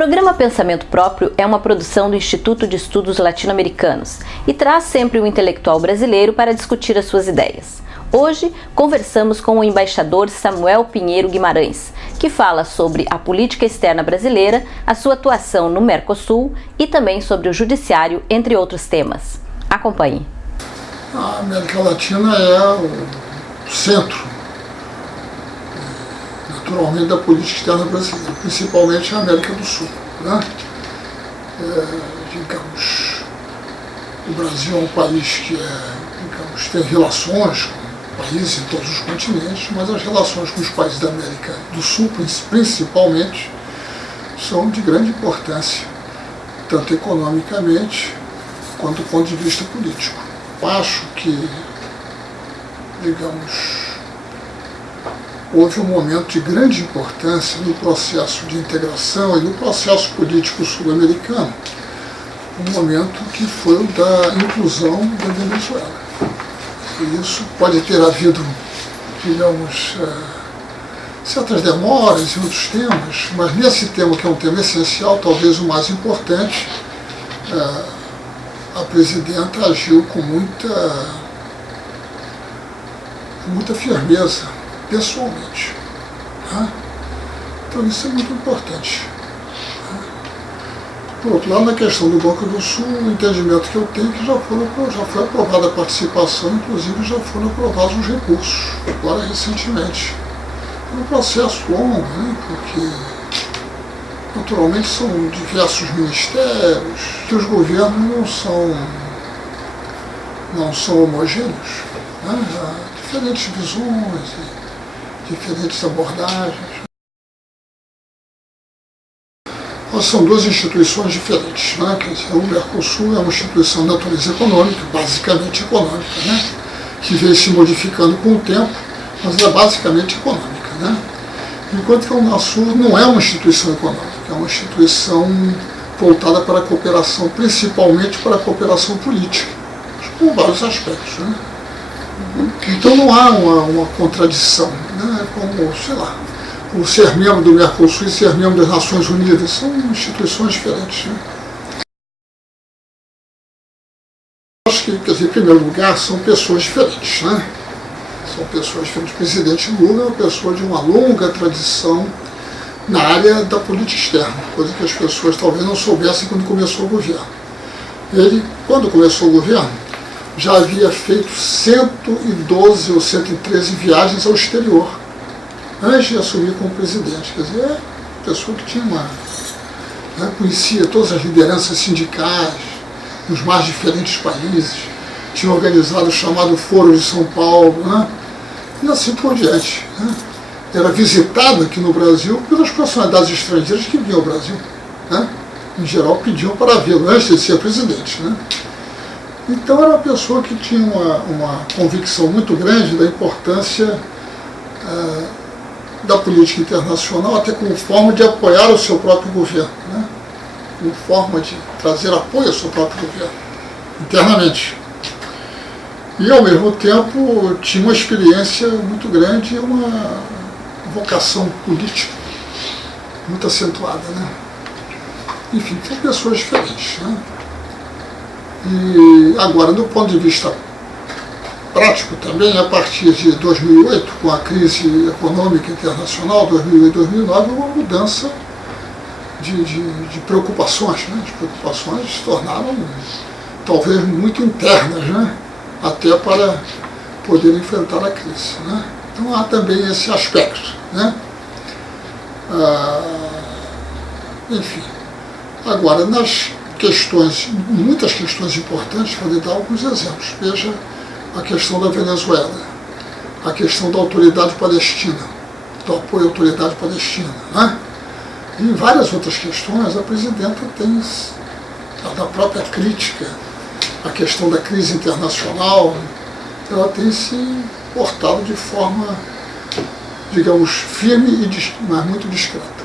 programa Pensamento Próprio é uma produção do Instituto de Estudos Latino-Americanos e traz sempre um intelectual brasileiro para discutir as suas ideias. Hoje, conversamos com o embaixador Samuel Pinheiro Guimarães, que fala sobre a política externa brasileira, a sua atuação no Mercosul e também sobre o judiciário, entre outros temas. Acompanhe. A América Latina é o centro, naturalmente, da política externa brasileira, principalmente a América do Sul, né? Digamos, o Brasil é um país que tem relações com países em todos os continentes, mas as relações com os países da América do Sul, principalmente, são de grande importância, tanto economicamente quanto do ponto de vista político. Acho que, digamos, houve um momento de grande importância no processo de integração e no processo político sul-americano, um momento que foi o da inclusão da Venezuela. E isso pode ter havido, digamos, certas demoras em outros temas, mas nesse tema, que é um tema essencial, talvez o mais importante, a presidenta agiu com muita firmeza, pessoalmente. Então isso é muito importante. Por outro lado, na questão do Banco do Sul, o entendimento que eu tenho é que já foi aprovada a participação, inclusive já foram aprovados os recursos, agora recentemente. É um processo longo, né, porque naturalmente são diversos ministérios, que os governos não são homogêneos, né? Há diferentes visões, diferentes abordagens. São duas instituições diferentes, né? Quer dizer, o Mercosul é uma instituição de natureza econômica, basicamente econômica, né? Que vem se modificando com o tempo, mas é basicamente econômica, né? Enquanto que o Unasul não é uma instituição econômica, é uma instituição voltada para a cooperação, principalmente para a cooperação política, por vários aspectos, né? Então não há uma contradição, né? Como, sei lá, o ser membro do Mercosul e ser membro das Nações Unidas são instituições diferentes, né? Acho que, quer dizer, em primeiro lugar, são pessoas diferentes, né? São pessoas diferentes. O presidente Lula é uma pessoa de uma longa tradição na área da política externa, coisa que as pessoas talvez não soubessem quando começou o governo. Ele, quando começou o governo, já havia feito 112 ou 113 viagens ao exterior, antes de assumir como presidente. Quer dizer, é uma pessoa que tinha conhecia todas as lideranças sindicais dos mais diferentes países, tinha organizado o chamado Foro de São Paulo, né? E assim por diante, né? Era visitado aqui no Brasil pelas personalidades estrangeiras que vinham ao Brasil, né? Em geral pediam para vê-lo antes de ser presidente, né? Então era uma pessoa que tinha uma convicção muito grande da importância da política internacional, até como forma de apoiar o seu próprio governo, né? Como forma de trazer apoio ao seu próprio governo, internamente. E, ao mesmo tempo, tinha uma experiência muito grande e uma vocação política muito acentuada, né? Enfim, são pessoas diferentes, né? E agora, do ponto de vista prático também, a partir de 2008, com a crise econômica internacional, 2008 e 2009, houve uma mudança de preocupações, né? As preocupações se tornaram talvez muito internas, né? Até para poder enfrentar a crise, né? Então há também esse aspecto, né? Enfim, agora nas questões, muitas questões importantes, vou dar alguns exemplos. Veja a questão da Venezuela, a questão da autoridade palestina, do apoio à autoridade palestina, né? E em várias outras questões a presidenta tem da própria crítica, a questão da crise internacional, ela tem se portado de forma, digamos, firme, mas muito discreta.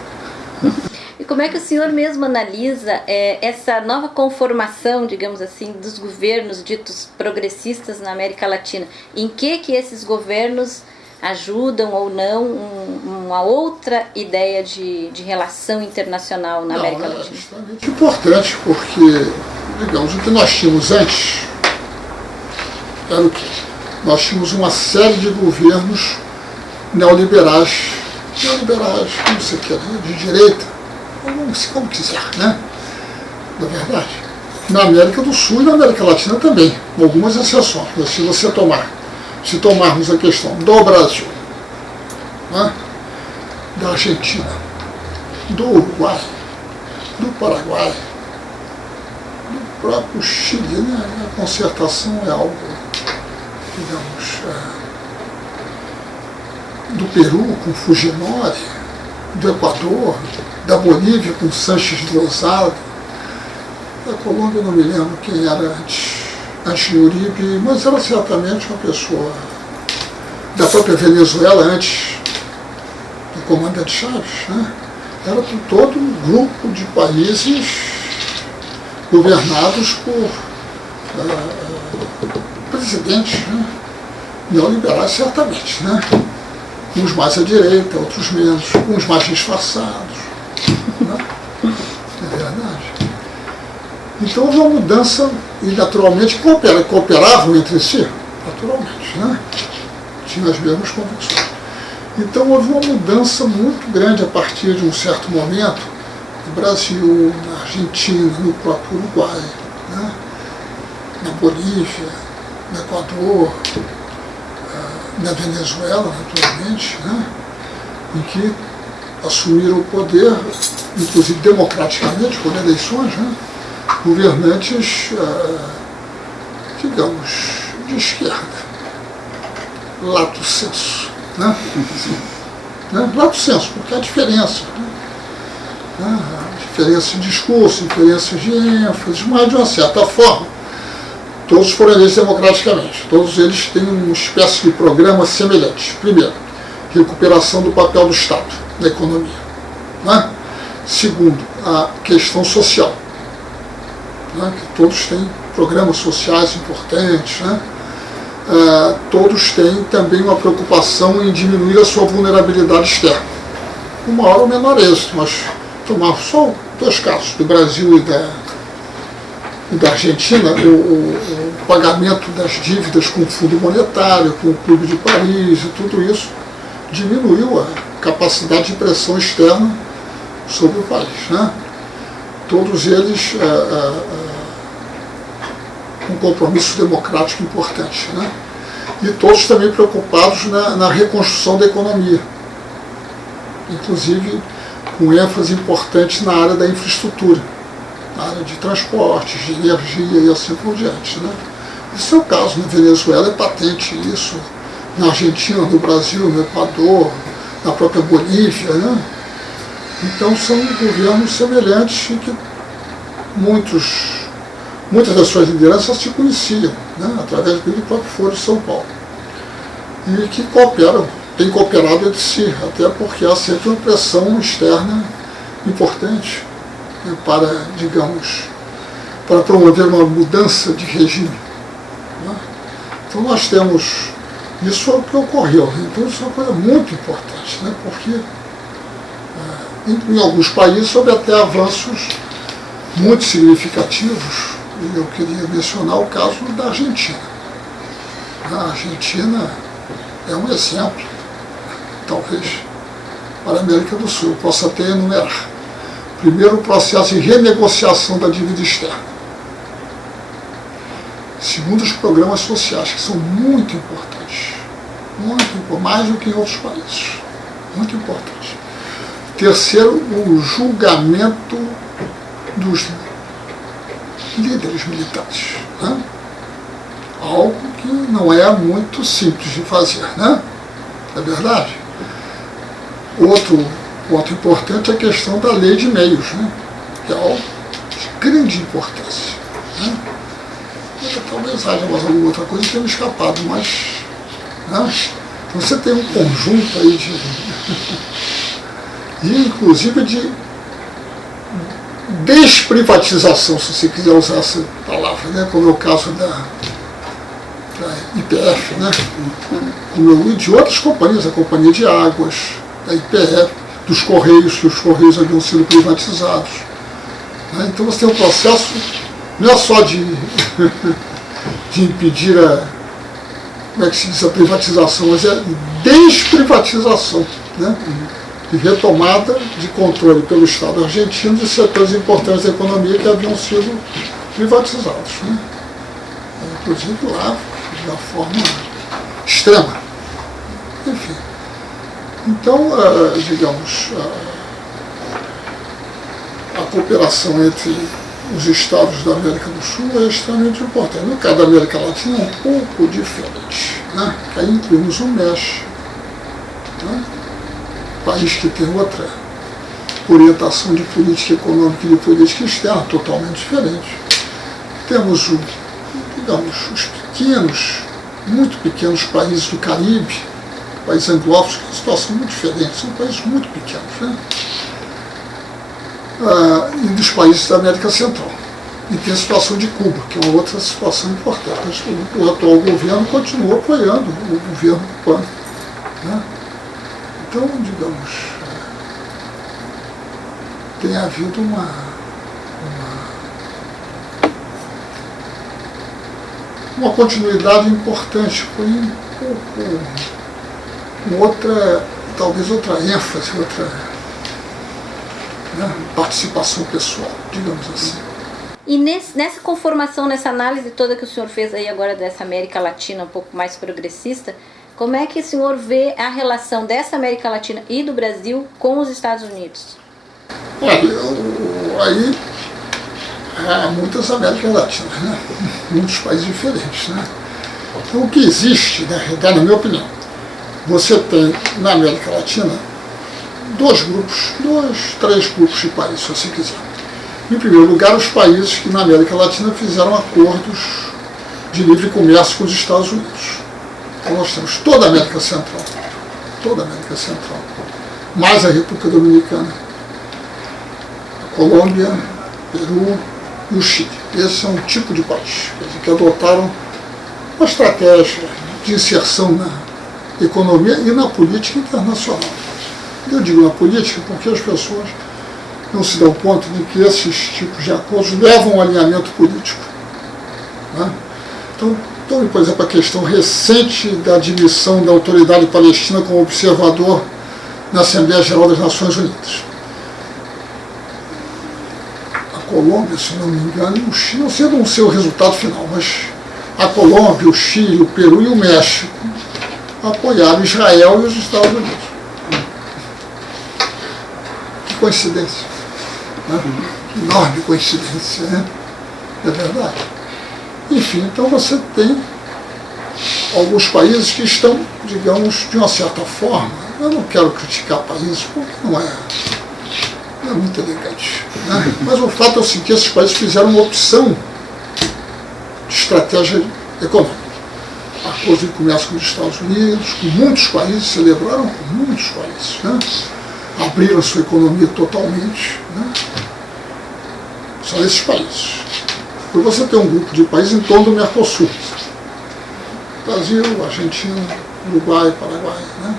E como é que o senhor mesmo analisa essa nova conformação, digamos assim, dos governos ditos progressistas na América Latina? Em que esses governos ajudam ou não uma outra ideia de relação internacional na América Latina? É extremamente importante, porque, digamos, o que nós tínhamos antes era o quê? Nós tínhamos uma série de governos neoliberais, como você quer, de direita, como quiser, né? Na verdade, na América do Sul e na América Latina também, com algumas exceções. Mas se tomarmos a questão do Brasil, né? Da Argentina, do Uruguai, do Paraguai, do próprio Chile, né? A concertação é algo, digamos, do Peru com Fujimori, do Equador, da Bolívia com Sánchez de Lozada, da Colômbia eu não me lembro quem era antes de Uribe, mas era certamente uma pessoa da própria Venezuela antes do comandante Chaves, né? Era todo um grupo de países governados por presidentes, né? Neoliberais certamente, né? Uns mais à direita, outros menos, uns mais disfarçados, né? É verdade. Então houve uma mudança e naturalmente cooperavam entre si, naturalmente, né? Tinham as mesmas convicções. Então houve uma mudança muito grande a partir de um certo momento no Brasil, na Argentina, no próprio Uruguai, né? Na Bolívia, no Equador, na Venezuela, naturalmente, né? Em que assumiram o poder, inclusive democraticamente, por eleições, né? Governantes, digamos, de esquerda, lato sensu, né? Lato sensu, porque há diferença, né? Diferença de discurso, diferença de ênfase, mas de uma certa forma, todos foram eleitos democraticamente, todos eles têm uma espécie de programa semelhante. Primeiro, recuperação do papel do Estado na economia, né? Segundo, a questão social, né? Que todos têm programas sociais importantes, né? Todos têm também uma preocupação em diminuir a sua vulnerabilidade externa, com maior ou menor êxito, mas tomar só 2 casos, do Brasil e da Argentina, o pagamento das dívidas com o Fundo Monetário, com o Clube de Paris e tudo isso diminuiu a capacidade de pressão externa sobre o país, né? Todos eles um compromisso democrático importante, né? E todos também preocupados na reconstrução da economia, inclusive com ênfase importante na área da infraestrutura, na área de transportes, de energia e assim por diante, né? Esse é o caso na Venezuela, é patente isso, na Argentina, no Brasil, no Equador, na própria Bolívia, né? Então são governos semelhantes em que muitas das suas lideranças se conheciam, né? Através do próprio Foro de São Paulo, e que têm cooperado entre si, até porque há sempre uma pressão externa importante, né? para promover uma mudança de regime, né? Então nós temos, isso é o que ocorreu, então isso é uma coisa muito importante, né? Porque em alguns países houve até avanços muito significativos, e eu queria mencionar o caso da Argentina. A Argentina é um exemplo, talvez, para a América do Sul. Eu posso até enumerar. Primeiro, o processo de renegociação da dívida externa. Segundo, os programas sociais, que são muito importantes, mais do que em outros países, muito importantes. Terceiro, o julgamento dos líderes militares, né? Algo que não é muito simples de fazer, né? É verdade? Outro ponto importante é a questão da lei de meios, né? Que é algo de grande importância, né? Talvez haja mais alguma outra coisa que tenha me escapado, mas, né? Então você tem um conjunto aí e inclusive de desprivatização, se você quiser usar essa palavra, né? Como é o caso da YPF, né? E de outras companhias, a Companhia de Águas, da YPF, dos Correios, que os Correios haviam sido privatizados. Né? Então você tem um processo, não é só de impedir como é que se diz, a privatização, mas é desprivatização, né? De retomada de controle pelo Estado argentino de setores importantes da economia que haviam sido privatizados, né? Inclusive lá, da forma extrema. Enfim. Então, digamos, a cooperação entre os estados da América do Sul é extremamente importante. No caso da América Latina é um pouco diferente, né? Aí incluímos o México, né? País que tem outra orientação de política econômica e de política externa totalmente diferente. Temos, digamos, os pequenos, muito pequenos países do Caribe, países anglófonos, que é uma situação muito diferente, são países muito pequenos, né? E dos países da América Central. E tem a situação de Cuba, que é uma outra situação importante. Mas o atual governo continua apoiando o governo cubano, né? Então, digamos, tem havido uma continuidade importante, foi um pouco talvez outra ênfase, outra, né, participação pessoal, digamos assim. E nessa conformação, nessa análise toda que o senhor fez aí agora dessa América Latina um pouco mais progressista, como é que o senhor vê a relação dessa América Latina e do Brasil com os Estados Unidos? Aí há muitas Américas Latinas, né? Muitos países diferentes, né? Então, o que existe, na realidade, na minha opinião, você tem na América Latina três grupos de países, se você quiser. Em primeiro lugar, os países que na América Latina fizeram acordos de livre comércio com os Estados Unidos. Então nós temos toda a América Central, mais a República Dominicana, a Colômbia, Peru e o Chile. Esse é um tipo de país, quer dizer, que adotaram uma estratégia de inserção na economia e na política internacional. Eu digo na política porque as pessoas não se dão conta de que esses tipos de acordos levam ao alinhamento político, né? Então, por exemplo, a questão recente da admissão da Autoridade Palestina como observador na Assembleia Geral das Nações Unidas. A Colômbia, se não me engano, e o Chile, não sei o seu resultado final, mas a Colômbia, o Chile, o Peru e o México apoiaram Israel e os Estados Unidos. Que coincidência, né? Que enorme coincidência, né? É verdade. Enfim, então você tem alguns países que estão, digamos, de uma certa forma, eu não quero criticar países porque não é muito elegante, né? Mas o fato é o seguinte, esses países fizeram uma opção de estratégia econômica. Acordo de comércio com os Estados Unidos, com muitos países, celebraram com muitos países, né? Abriram a sua economia totalmente, né? São esses países. Depois você tem um grupo de países em torno do Mercosul. Brasil, Argentina, Uruguai, Paraguai, né?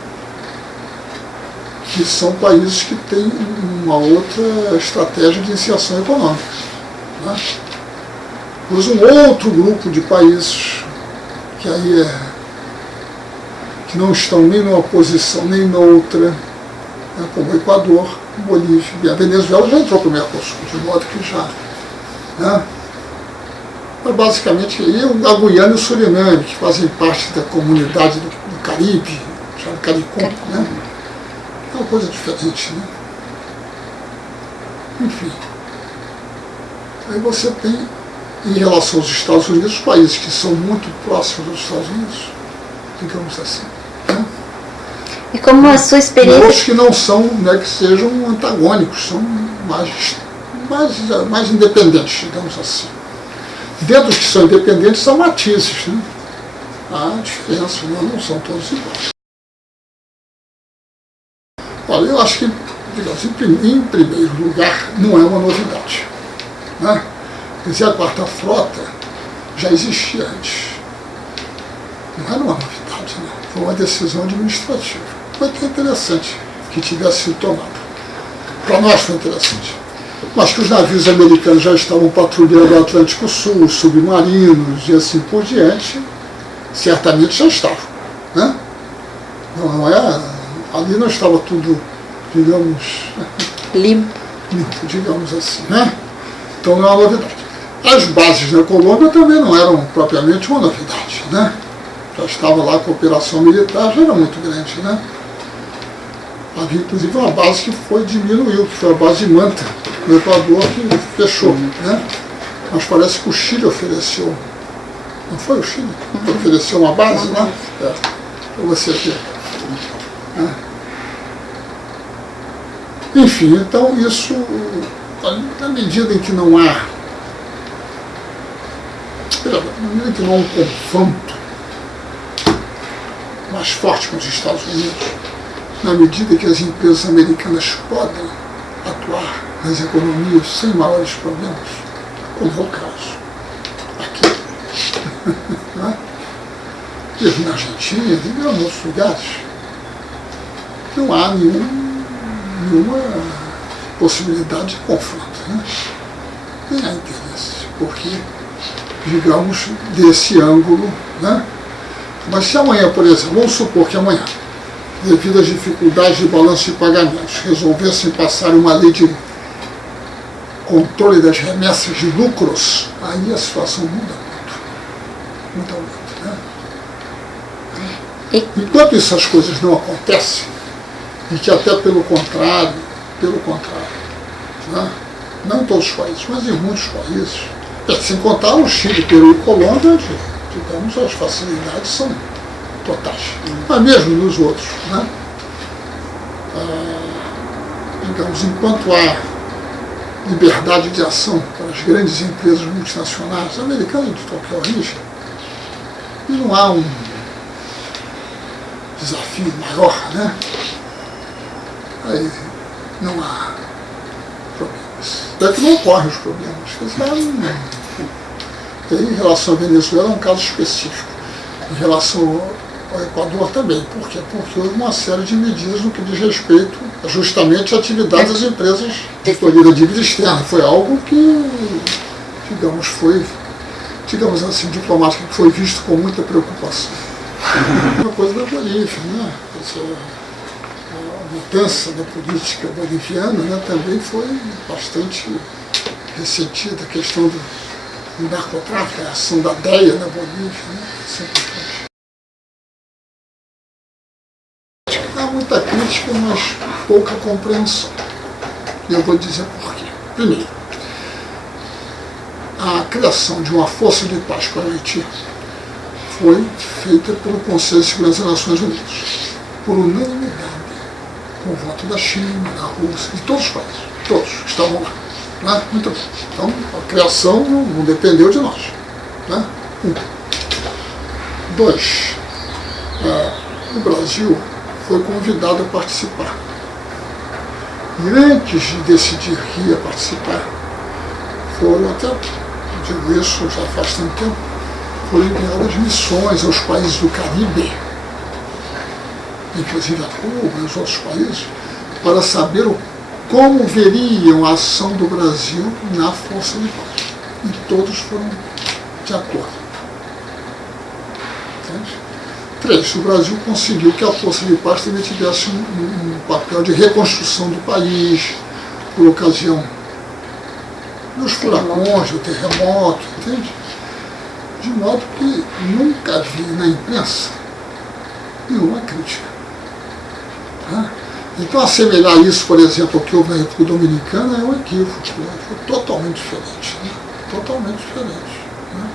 Que são países que têm uma outra estratégia de inserção econômica, né? Depois um outro grupo de países que aí que não estão nem numa posição nem noutra, né? Como o Equador, Bolívia e a Venezuela já entrou para o Mercosul, de modo que já, né? Mas basicamente a Guiana e o Suriname, que fazem parte da comunidade do Caribe, chamado CARICOM, né? É uma coisa diferente, né? Enfim. Aí você tem, em relação aos Estados Unidos, os países que são muito próximos dos Estados Unidos, digamos assim, né? E como a sua experiência... E outros que não são, né, que sejam antagônicos, são mais independentes, digamos assim. Dentro dos que são independentes são matizes, né? Há diferença, não são todos iguais. Olha, eu acho que, digamos, em primeiro lugar, não é uma novidade, né? Quer dizer, a quarta frota já existia antes. Não era uma novidade, né? Foi uma decisão administrativa. Foi até interessante que tivesse sido tomada. Para nós foi interessante. Mas que os navios americanos já estavam patrulhando o Atlântico Sul, os submarinos e assim por diante, certamente já estavam. Né? Não é, ali não estava tudo, digamos, limpo, digamos assim. Né? Então não é uma novidade. As bases na Colômbia também não eram propriamente uma novidade. Né? Já estava lá com a operação militar, já era muito grande. Né? Havia inclusive uma base que diminuiu, que foi a base de Manta, no Equador, que fechou. Né? Mas parece que o Chile ofereceu, não foi o Chile? Ofereceu uma base, né? Para você ver. Enfim, então isso, na medida em que não há um confronto mais forte com os Estados Unidos, na medida que as empresas americanas podem atuar nas economias sem maiores problemas, como é o caso aqui, né? Mesmo na Argentina, e em outros lugares, não há nenhuma possibilidade de confronto, né? Nem há interesse, porque, digamos, desse ângulo, né? Mas se amanhã, por exemplo, vamos supor que amanhã, devido às dificuldades de balanço de pagamentos, resolvessem passar uma lei de controle das remessas de lucros, aí a situação muda muito. Muda muito, né? Enquanto essas coisas não acontecem, e que até pelo contrário, né? Não em todos os países, mas em muitos países, sem contar o Chile, Peru e Colômbia, digamos, as facilidades são totais. Mas mesmo nos outros, né? Digamos, enquanto há liberdade de ação para as grandes empresas multinacionais, americanas de qualquer origem, e não há um desafio maior, né? Aí não há problemas. Até que não ocorrem os problemas. Em relação à Venezuela é um caso específico. Em relação ao Equador também. Por quê? Porque houve uma série de medidas no que diz respeito justamente à atividade das empresas de recolhida da dívida externa. Foi algo que, digamos assim, diplomático, que foi visto com muita preocupação. Uma coisa da Bolívia, né? A mudança da política boliviana, né, também foi bastante ressentida. A questão do narcotráfico, a ação da DEA na Bolívia, né? Há muita crítica, mas pouca compreensão. E eu vou dizer por quê. Primeiro, a criação de uma força de paz para o Haiti foi feita pelo Conselho de Segurança das Nações Unidas, por unanimidade, com o voto da China, da Rússia, de todos os países, todos estavam lá. Né? Muito bem. Então, a criação não dependeu de nós. Né? 1. 2. O Brasil foi convidado a participar. E antes de decidir que ia participar, foram até, digo isso já faz tanto tempo, foram enviadas missões aos países do Caribe, inclusive a Cuba e os outros países, para saber como veriam a ação do Brasil na Força de Paz. E todos foram de acordo. Entende? 3. O Brasil conseguiu que a Força de Paz também tivesse um papel de reconstrução do país, por ocasião dos furacões, do terremoto, entende? De modo que nunca vi na imprensa nenhuma crítica. Tá? Então, assemelhar isso, por exemplo, ao que houve na República Dominicana é um equívoco. Né? Foi totalmente diferente. Né? Totalmente diferente. Né?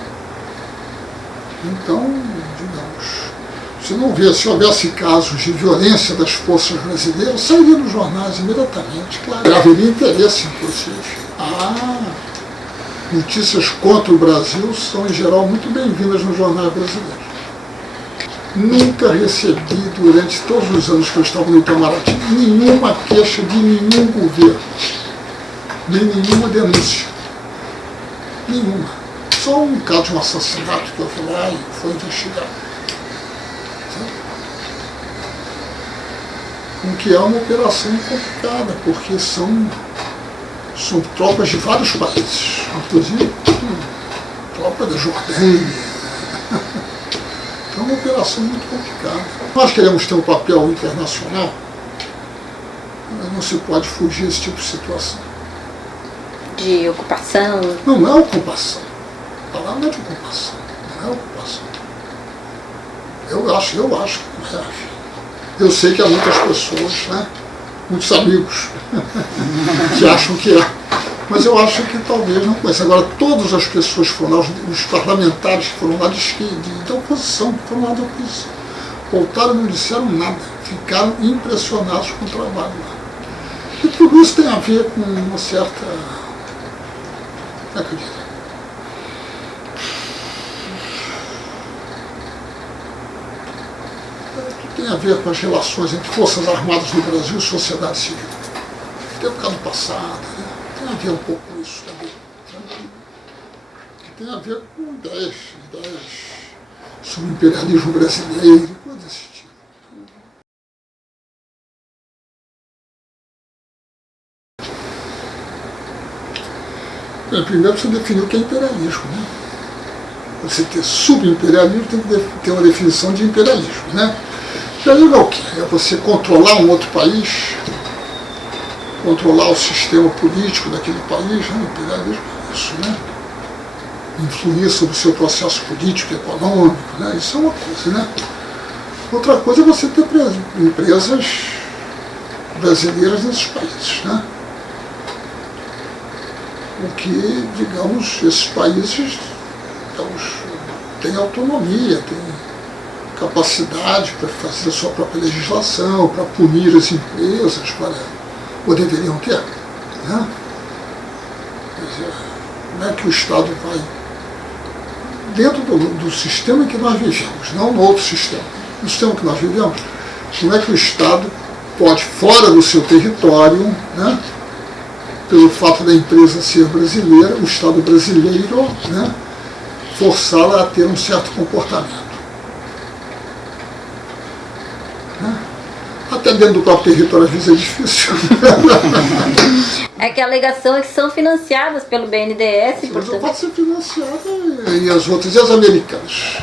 Então, digamos, se houvesse casos de violência das forças brasileiras, sairia nos jornais imediatamente, claro. Haveria interesse, inclusive. Notícias contra o Brasil são, em geral, muito bem-vindas nos jornais brasileiros. Nunca recebi, durante todos os anos que eu estava no Itamaraty, nenhuma queixa de nenhum governo, nem nenhuma denúncia. Nenhuma. Só um caso de um assassinato que eu fui lá e foi investigado. o que é uma operação complicada, porque são tropas de vários países, inclusive tropa da Jordânia. Então é uma operação muito complicada. Nós queremos ter um papel internacional, mas não se pode fugir desse tipo de situação. De ocupação? Não é ocupação. A palavra não é de ocupação. Não é ocupação. Eu acho que não é. Eu sei que há muitas pessoas, né, muitos amigos, que acham que é. Mas eu acho que talvez não conheça. Agora, todas as pessoas que foram lá, os parlamentares que foram lá de oposição, foram lá da oposição, voltaram e não disseram nada. Ficaram impressionados com o trabalho lá. E tudo isso tem a ver com uma certa... Como é que eu digo? Tem a ver com as relações entre Forças Armadas do Brasil e sociedade civil. Tem por causa do passado, né? Tem a ver um pouco com isso também. Tem a ver com ideias sobre o imperialismo brasileiro, coisas desse tipo. Bem, primeiro você definiu o que é imperialismo, né? Você ter subimperialismo tem que ter uma definição de imperialismo, né? Imperialismo é o quê? É você controlar um outro país, controlar o sistema político daquele país, né? Imperialismo é isso, né? Influir sobre o seu processo político e econômico, né? Isso é uma coisa, né? Outra coisa é você ter empresas brasileiras nesses países, né? O que, digamos, esses países têm autonomia, têm capacidade para fazer a sua própria legislação, para punir as empresas, ou deveriam ter. Né? Quer dizer, como é que o Estado vai, dentro do sistema em que nós vivemos, não no outro sistema, no sistema que nós vivemos, como é que o Estado pode, fora do seu território, né, pelo fato da empresa ser brasileira, o Estado brasileiro, né, forçá-la a ter um certo comportamento. Até dentro do próprio território às vezes é difícil. É que a alegação é que são financiadas pelo BNDES. Mas não pode ser financiada e as outras, e as americanas?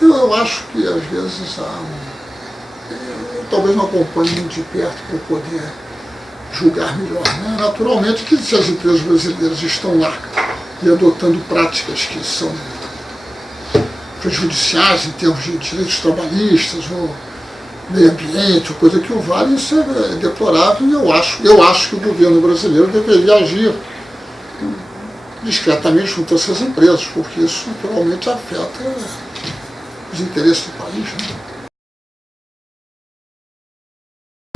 Eu acho que às vezes eu talvez não acompanhe muito de perto para poder julgar melhor. Né? Naturalmente que se as empresas brasileiras estão lá e adotando práticas que são prejudiciais em termos de direitos trabalhistas ou meio ambiente, ou coisa que o vale, isso é deplorável e eu acho que o governo brasileiro deveria agir discretamente junto a essas empresas, porque isso naturalmente afeta os interesses do país. Né?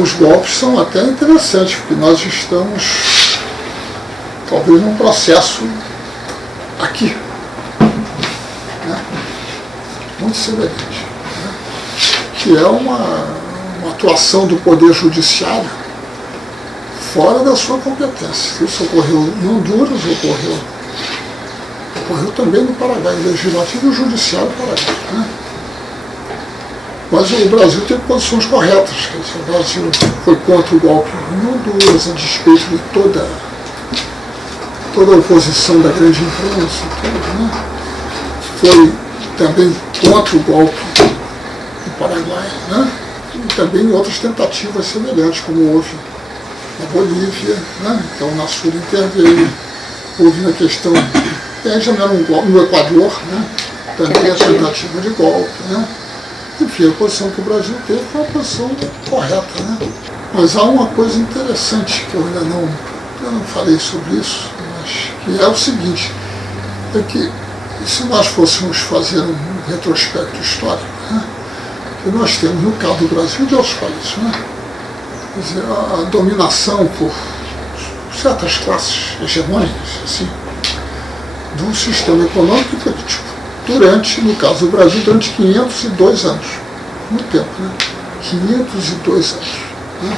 Os golpes são até interessantes, porque nós estamos talvez num processo aqui, né, muito semelhante, né, que é uma atuação do Poder Judiciário fora da sua competência. Isso ocorreu em Honduras, ocorreu também no Paraguai, o Legislativo e o Judiciário Paraguai. Né? Mas o Brasil teve posições corretas. Quer dizer, o Brasil foi contra o golpe em Honduras, a despeito de toda a oposição da grande imprensa, tudo, né? Foi também contra o golpe no Paraguai, né? E também em outras tentativas semelhantes, como houve na Bolívia, né? Então o Unasul interveio, houve na questão, já não era um golpe, no Equador, né? Também a tentativa de golpe, né? Enfim, a posição que o Brasil teve foi uma posição correta, né? Mas há uma coisa interessante que eu ainda não falei sobre isso, mas que é o seguinte, é que se nós fôssemos fazer um retrospecto histórico, né, que nós temos no caso do Brasil e de outros países, né, quer dizer, a dominação por certas classes hegemônicas, assim, do sistema econômico político. No caso do Brasil, durante 502 anos. Muito tempo, né? 502 anos. Né?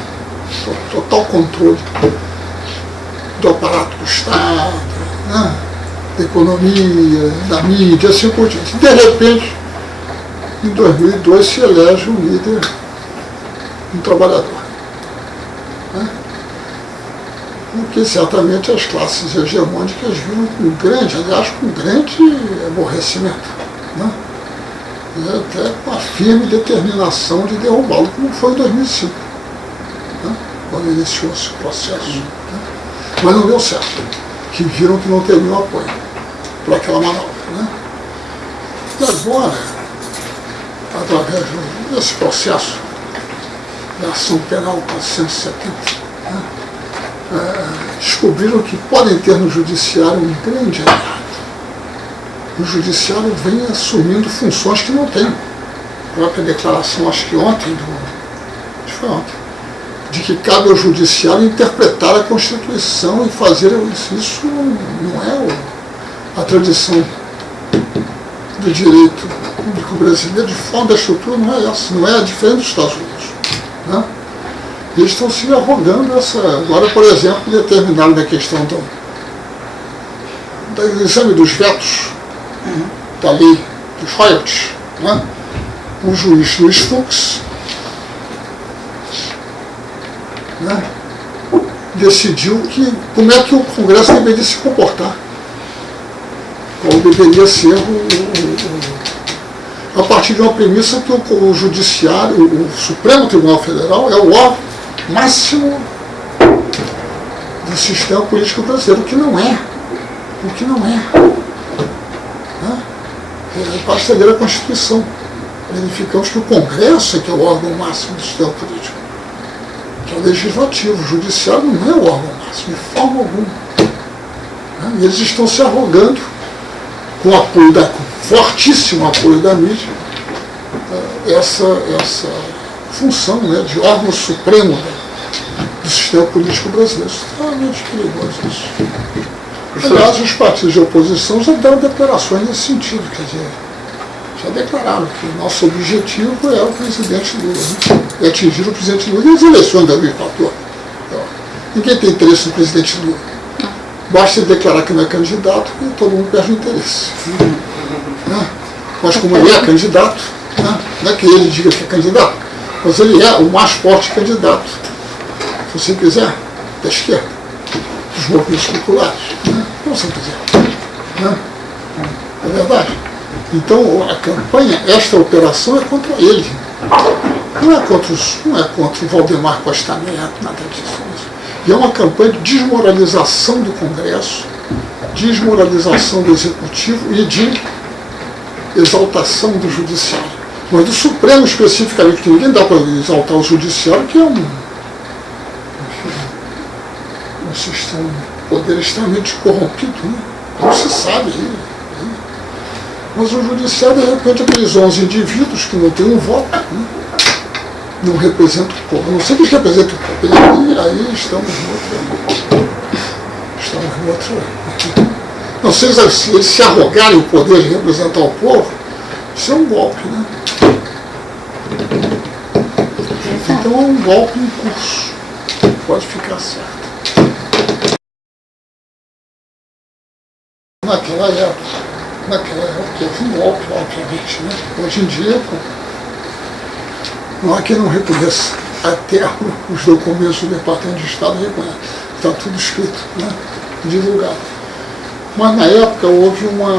Total controle do aparato do Estado, né? Da economia, da mídia, assim por diante. De repente, em 2002 se elege um líder, um trabalhador. Né? Porque certamente as classes hegemônicas viram com grande, aliás, com grande aborrecimento. Né? E até com a firme determinação de derrubá-lo, como foi em 2005, né? Quando iniciou-se o processo. Né? Mas não deu certo, que viram que não teriam apoio para aquela manobra. Né? E agora, através desse processo da ação penal 470, né? Descobriram que podem ter no judiciário um grande aliado. O judiciário vem assumindo funções que não tem. A própria declaração, acho que ontem, de que cabe ao judiciário interpretar a Constituição e fazer isso não é a tradição do direito público brasileiro, de forma da estrutura não é essa, não é diferente dos Estados Unidos. Né? Eles estão se arrogando essa. Agora, por exemplo, determinado na questão do exame dos vetos, da lei dos royalties, né? O juiz Luiz Fux, né, decidiu como é que o Congresso deveria se comportar, qual deveria ser a partir de uma premissa que o Judiciário, o Supremo Tribunal Federal, é o órgão máximo do sistema político brasileiro, o que não é. Basta ler a Constituição. Verificamos que o Congresso é que é o órgão máximo do sistema político, que é o legislativo. O judiciário não é o órgão máximo, de forma alguma. E eles estão se arrogando, com fortíssimo apoio da mídia, essa função, né, de órgão supremo do sistema político brasileiro. Isso é extremamente perigoso isso. Aliás, os partidos de oposição já deram declarações nesse sentido, quer dizer, já declararam que o nosso objetivo é o presidente Lula, né? É atingir o presidente Lula e as eleições de 2014. Então, ninguém tem interesse no presidente Lula. Basta ele declarar que não é candidato e todo mundo perde o interesse. Né? Mas como ele é candidato, né? Não é que ele diga que é candidato, mas ele é o mais forte candidato, se você quiser, da esquerda, dos movimentos populares, né? Como você quiser. Né? É verdade? Então a campanha, esta operação é contra ele. Não é contra o Valdemar Costa Neto, nada disso. E é uma campanha de desmoralização do Congresso, desmoralização do Executivo e de exaltação do Judiciário. Mas do Supremo especificamente, que ninguém dá para exaltar o Judiciário, que é um sistema, um poder extremamente corrompido, né? Não se sabe. Mas o Judiciário, de repente, aqueles 11 indivíduos que não têm um voto, né? Não representam o povo. Não sei que representa o povo. Aí estamos no outro. Não sei se eles se arrogarem o poder de representar o povo, isso é um golpe, né? Então é um golpe em curso. Pode ficar certo. Naquela época houve um golpe, obviamente, né? Hoje em dia, não há quem não reconheça. Até os documentos do Departamento de Estado reconhecem. Está tudo escrito, né? Divulgado. Mas na época houve como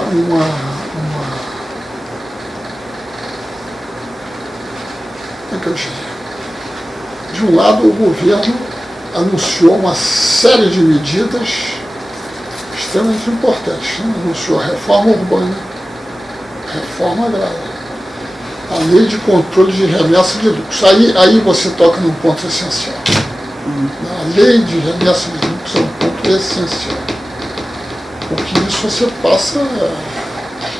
é que eu diria? De um lado, o governo anunciou uma série de medidas extremamente importantes, né? Anunciou a reforma urbana, reforma agrária, a lei de controle de remessa de lucros. Aí você toca num ponto essencial. A lei de remessa de lucros é um ponto essencial, porque isso você passa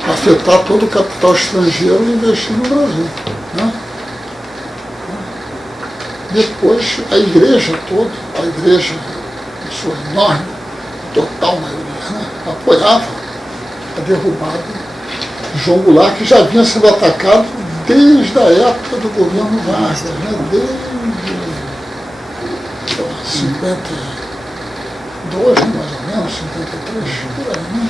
a afetar todo o capital estrangeiro investido no Brasil, né? Depois a igreja toda, em sua enorme, total maioria, né, apoiava a derrubada de João Goulart, que já vinha sendo atacado desde a época do governo Vargas, né, desde 52, mais ou menos, 53, por aí, né?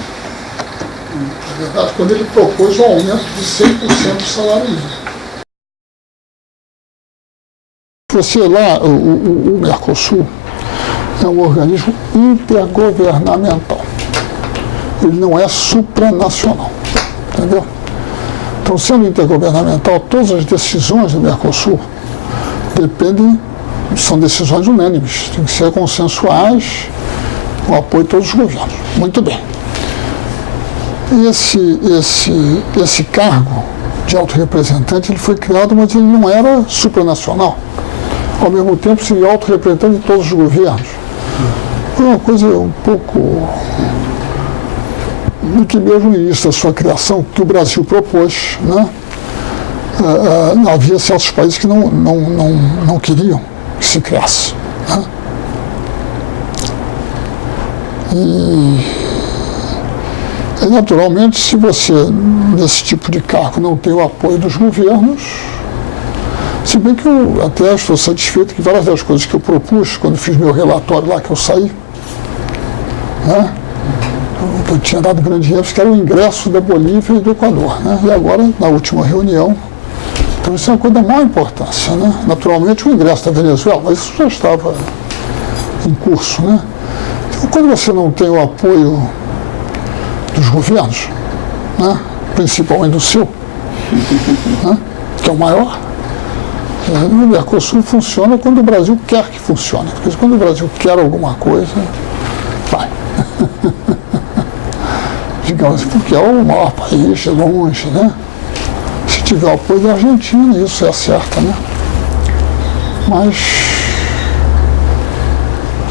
Na verdade, quando ele propôs um aumento de 100% do salário mínimo. Você lá, o Mercosul é um organismo intergovernamental. Ele não é supranacional, entendeu? Então, sendo intergovernamental, todas as decisões do Mercosul são decisões unânimes, tem que ser consensuais, com o apoio de todos os governos. Muito bem. Esse cargo de alto representante, ele foi criado, mas ele não era supranacional. Ao mesmo tempo, seria alto representante de todos os governos. Foi uma coisa um pouco... no que mesmo no início da sua criação, que o Brasil propôs, né? Havia certos países que não queriam que se criasse. Né? E naturalmente, se você, nesse tipo de cargo, não tem o apoio dos governos, se bem que eu até estou satisfeito que várias das coisas que eu propus, quando fiz meu relatório lá que eu saí, né? Eu tinha dado grande ênfase, que era o ingresso da Bolívia e do Equador. Né? E agora, na última reunião, então isso é uma coisa da maior importância. Né? Naturalmente, o ingresso da Venezuela, mas isso já estava em curso. Né? Então, quando você não tem o apoio dos governos, né? Principalmente do seu, né? Que é o maior, o Mercosul funciona quando o Brasil quer que funcione. Porque quando o Brasil quer alguma coisa, vai. Digamos assim, porque é o maior país, é longe, né? Se tiver o apoio da Argentina, isso é certo, né? Mas...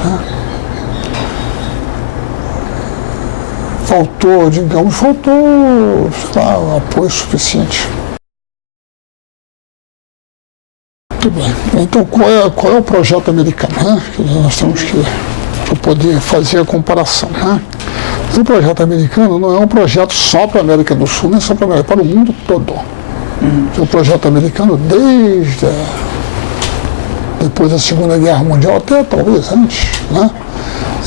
né? Faltou, sei lá, apoio suficiente. Muito bem. Então, qual é o projeto americano, né? Que nós temos que poder fazer a comparação, né? O projeto americano não é um projeto só para a América do Sul, nem só para a América, para o mundo todo. O projeto americano, desde depois da Segunda Guerra Mundial, até talvez antes, né?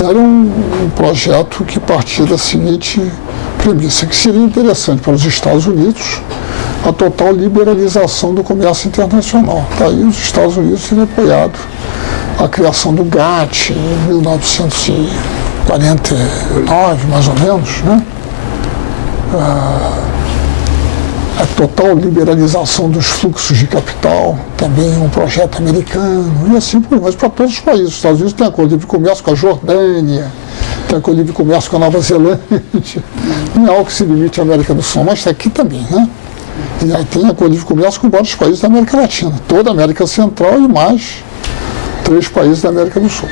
Era um projeto que partia da seguinte premissa, que seria interessante para os Estados Unidos a total liberalização do comércio internacional. Daí os Estados Unidos teriam apoiado a criação do GATT em 1949, mais ou menos, né? A total liberalização dos fluxos de capital, também um projeto americano, e assim por mais para todos os países. Os Estados Unidos têm acordo de livre comércio com a Jordânia, tem acordo de livre comércio com a Nova Zelândia, não é algo que se limite à América do Sul, mas está aqui também, né? E aí tem acordo de livre comércio com vários países da América Latina, toda a América Central e mais 3 países da América do Sul.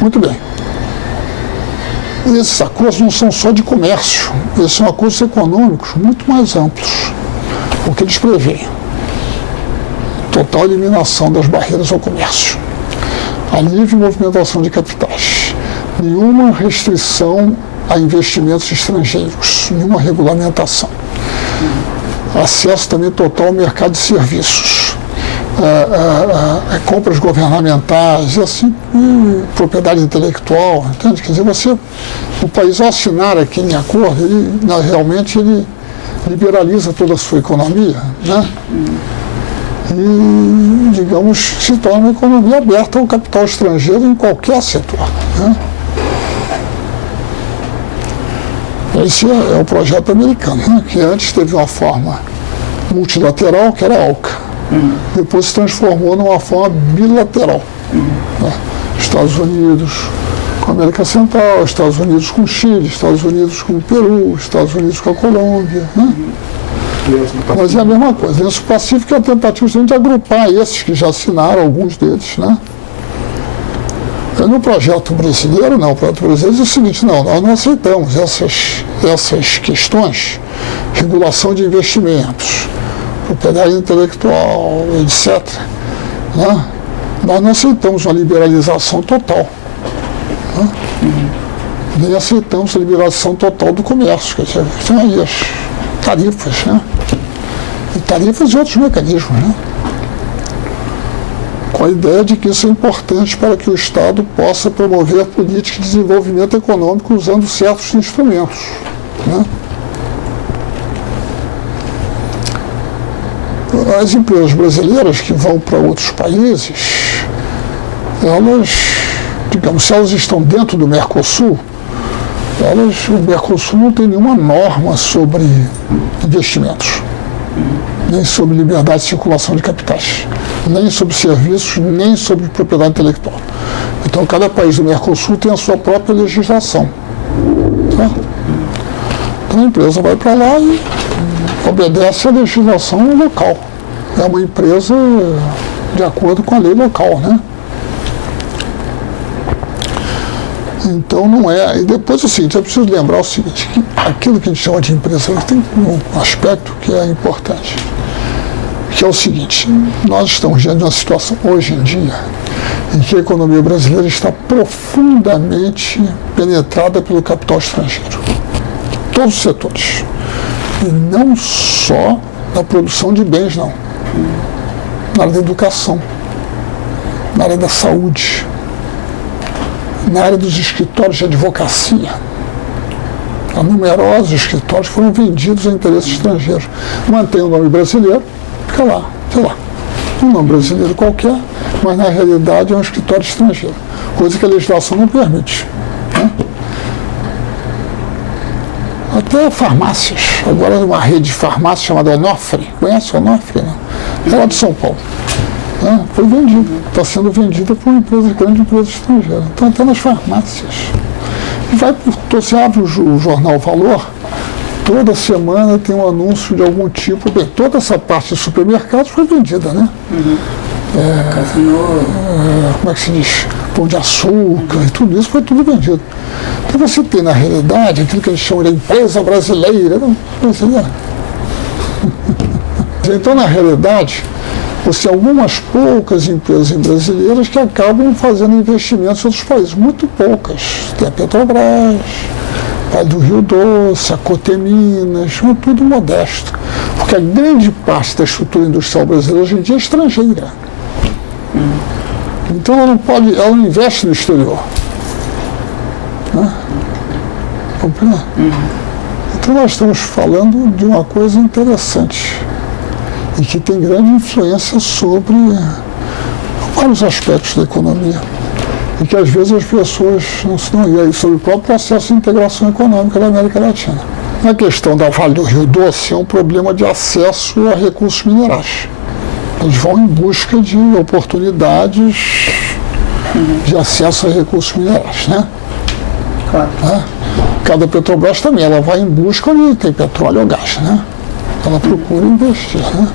Muito bem. Esses acordos não são só de comércio, esses são acordos econômicos muito mais amplos. O que eles prevêem? Total eliminação das barreiras ao comércio, a livre movimentação de capitais, nenhuma restrição a investimentos estrangeiros, nenhuma regulamentação, acesso também total ao mercado de serviços, compras governamentais, e assim, propriedade intelectual, entende? Quer dizer, o país, ao assinar aquele acordo, realmente ele liberaliza toda a sua economia, né? E, digamos, se torna uma economia aberta ao capital estrangeiro em qualquer setor, né? Esse é o projeto americano, né? Que antes teve uma forma multilateral, que era a ALCA. Depois se transformou numa forma bilateral. Né? Estados Unidos com a América Central, Estados Unidos com o Chile, Estados Unidos com o Peru, Estados Unidos com a Colômbia. Né? Mas é a mesma coisa. O Lenço Pacífico é a tentativa de agrupar esses que já assinaram, alguns deles. Né? No projeto brasileiro, não. O projeto brasileiro diz o seguinte: não, nós não aceitamos essas questões, regulação de investimentos, propriedade intelectual, etc. Né? Nós não aceitamos uma liberalização total. Né? Nem aceitamos a liberalização total do comércio. Quer dizer, são aí as tarifas, né? E tarifas e outros mecanismos, né? Com a ideia de que isso é importante para que o Estado possa promover políticas de desenvolvimento econômico usando certos instrumentos. Né? as empresas brasileiras que vão para outros países, elas, digamos, se elas estão dentro do Mercosul, o Mercosul não tem nenhuma norma sobre investimentos, nem sobre liberdade de circulação de capitais, nem sobre serviços, nem sobre propriedade intelectual. Então, cada país do Mercosul tem a sua própria legislação. Tá? Então, a empresa vai para lá e obedece à legislação local. É uma empresa de acordo com a lei local, né? Então não é. E depois, assim, eu preciso lembrar o seguinte, que aquilo que a gente chama de empresa tem um aspecto que é importante, que é o seguinte: nós estamos diante de uma situação hoje em dia em que a economia brasileira está profundamente penetrada pelo capital estrangeiro. Todos os setores. E não só na produção de bens, não. Na área da educação, na área da saúde, na área dos escritórios de advocacia. Há numerosos escritórios que foram vendidos a interesses estrangeiros. Mantém o nome brasileiro, fica lá, sei lá. Um nome brasileiro qualquer, mas na realidade é um escritório estrangeiro. Coisa que a legislação não permite. Né? Até farmácias. Agora uma rede de farmácia chamada Onofre. Conhece a Onofre? Não? É lá de São Paulo. Foi vendida. Está sendo vendida por uma empresa, grande empresa estrangeira. Então até nas farmácias. E vai por. Você abre o jornal Valor, toda semana tem um anúncio de algum tipo. Bem, toda essa parte de supermercados foi vendida, né? Como é que se diz? Pão de açúcar e tudo isso foi tudo vendido. Então você tem na realidade aquilo que a gente chama de empresa brasileira. Não, brasileira. Então na realidade, você tem algumas poucas empresas brasileiras que acabam fazendo investimentos em outros países. Muito poucas. Tem a Petrobras, a do Rio Doce, a Coteminas, mas tudo modesto. Porque a grande parte da estrutura industrial brasileira hoje em dia é estrangeira. Então ela não investe no exterior. Né? Compreende? Então nós estamos falando de uma coisa interessante e que tem grande influência sobre vários aspectos da economia e que às vezes as pessoas não se dão. E aí sobre o próprio processo de integração econômica da América Latina. A questão da Vale do Rio Doce é um problema de acesso a recursos minerais. Eles vão em busca de oportunidades de acesso a recursos minerais, né? Claro. Cada Petrobras também, ela vai em busca onde tem petróleo ou gás, né? Ela procura investir, né?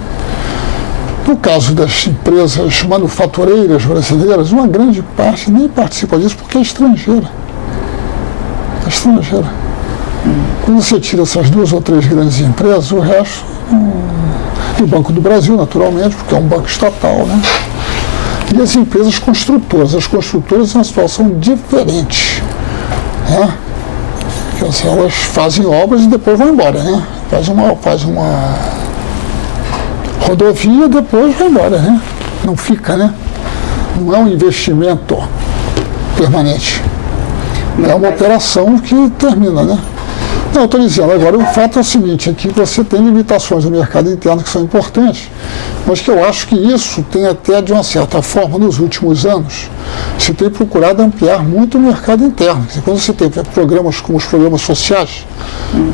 No caso das empresas manufatureiras brasileiras, uma grande parte nem participa disso porque é estrangeira. É estrangeira. Quando você tira essas 2 ou 3 grandes empresas, o resto... E o Banco do Brasil, naturalmente, porque é um banco estatal, né? E as empresas construtoras. As construtoras têm uma situação diferente, né? Porque elas fazem obras e depois vão embora, né? Faz uma rodovia e depois vai embora, né? Não fica, né? Não é um investimento permanente. É uma operação que termina, né? Não, estou dizendo, agora o fato é o seguinte, é que você tem limitações no mercado interno que são importantes, mas que eu acho que isso tem até, de uma certa forma, nos últimos anos, se tem procurado ampliar muito o mercado interno. Quando você tem programas como os programas sociais,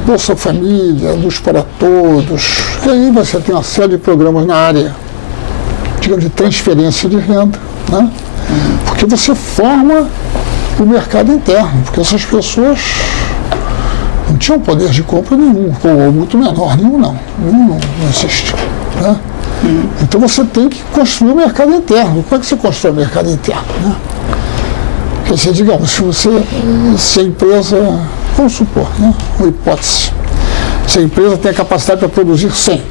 Bolsa Família, Luz para Todos, e aí você tem uma série de programas na área, digamos, de transferência de renda, né? Porque você forma o mercado interno, porque essas pessoas não tinham poder de compra nenhum, ou muito menor, nenhum não existe. Né? Então você tem que construir o mercado interno. Como é que você constrói o mercado interno? Né? Quer dizer, digamos, se a empresa, vamos supor, né, uma hipótese, se a empresa tem a capacidade para produzir 100,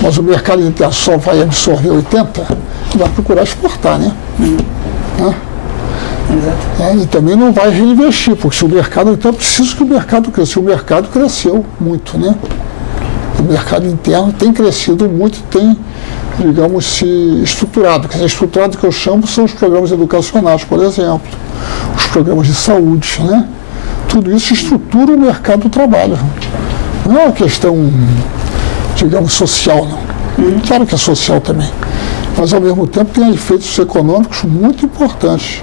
mas o mercado interno só vai absorver 80, vai procurar exportar, né? Né? E também não vai reinvestir, porque se o mercado, então é preciso que o mercado cresça. O mercado cresceu muito, né? O mercado interno tem crescido muito, tem, digamos, se estruturado. Quer dizer, estruturado que eu chamo são os programas educacionais, por exemplo, os programas de saúde, né? Tudo isso estrutura o mercado do trabalho. Não é uma questão, digamos, social, não. Claro que é social também. Mas, ao mesmo tempo, tem efeitos econômicos muito importantes.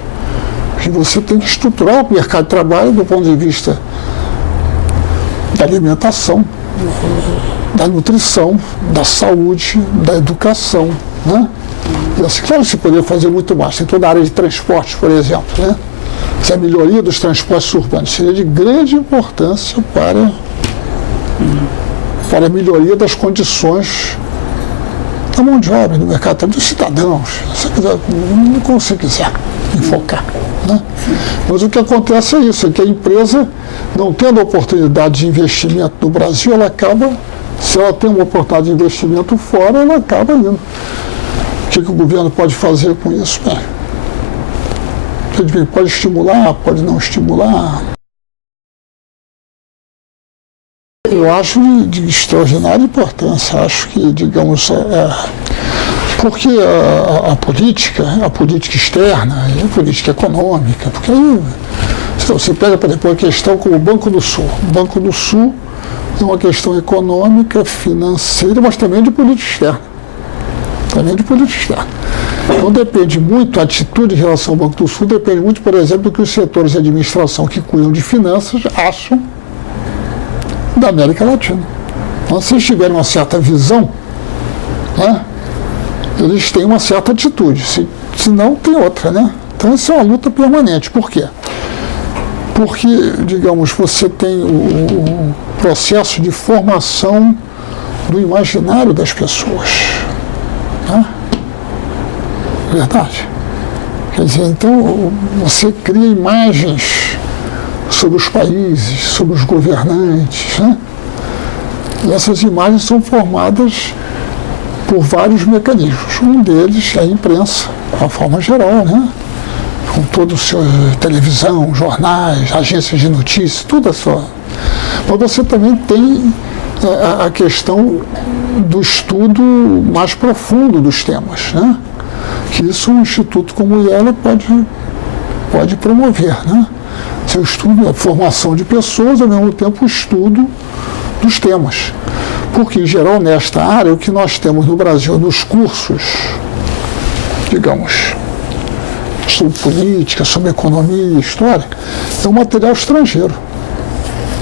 Que você tem que estruturar o mercado de trabalho do ponto de vista da alimentação, da nutrição, da saúde, da educação, né? E assim, claro que se poderia fazer muito mais. Tem toda a área de transporte, por exemplo, né? Se a melhoria dos transportes urbanos seria de grande importância para a melhoria das condições da mão de obra, do mercado, dos cidadãos, como você quiser enfocar, né? Mas o que acontece é isso, é que a empresa, não tendo a oportunidade de investimento no Brasil, ela acaba, se ela tem uma oportunidade de investimento fora, ela acaba indo. O que o governo pode fazer com isso? Pode estimular, pode não estimular. Eu acho de extraordinária importância. Acho que, digamos, porque a política externa e a política econômica, porque aí, se você pega, por exemplo, a questão como o Banco do Sul. O Banco do Sul é uma questão econômica, financeira, mas também de política externa. Então depende muito, a atitude em relação ao Banco do Sul depende muito, por exemplo, do que os setores de administração que cuidam de finanças acham da América Latina. Então, se eles tiverem uma certa visão, né, eles têm uma certa atitude, se não, tem outra, né? Então, isso é uma luta permanente. Por quê? Porque, digamos, você tem o processo de formação do imaginário das pessoas. Né? Verdade? Quer dizer, então, você cria imagens sobre os países, sobre os governantes, né? E essas imagens são formadas por vários mecanismos. Um deles é a imprensa, de uma forma geral, né? Com todo o seu televisão, jornais, agências de notícias, tudo a sua. Mas você também tem a questão do estudo mais profundo dos temas, né? Que isso um instituto como o IELA pode promover, né? Seu estudo, a formação de pessoas, ao mesmo tempo o estudo dos temas. Porque, em geral, nesta área, o que nós temos no Brasil, nos cursos, digamos, sobre política, sobre economia e história, é um material estrangeiro.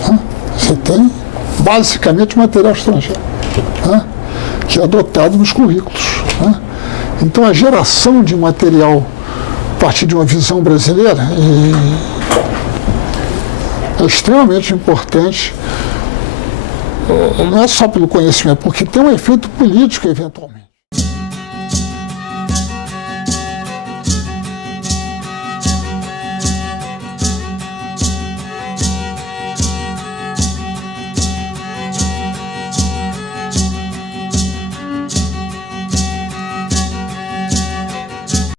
Né? Você tem, basicamente, material estrangeiro, né? Que é adotado nos currículos. Né? Então, a geração de material a partir de uma visão brasileira é extremamente importante, não é só pelo conhecimento, porque tem um efeito político eventualmente.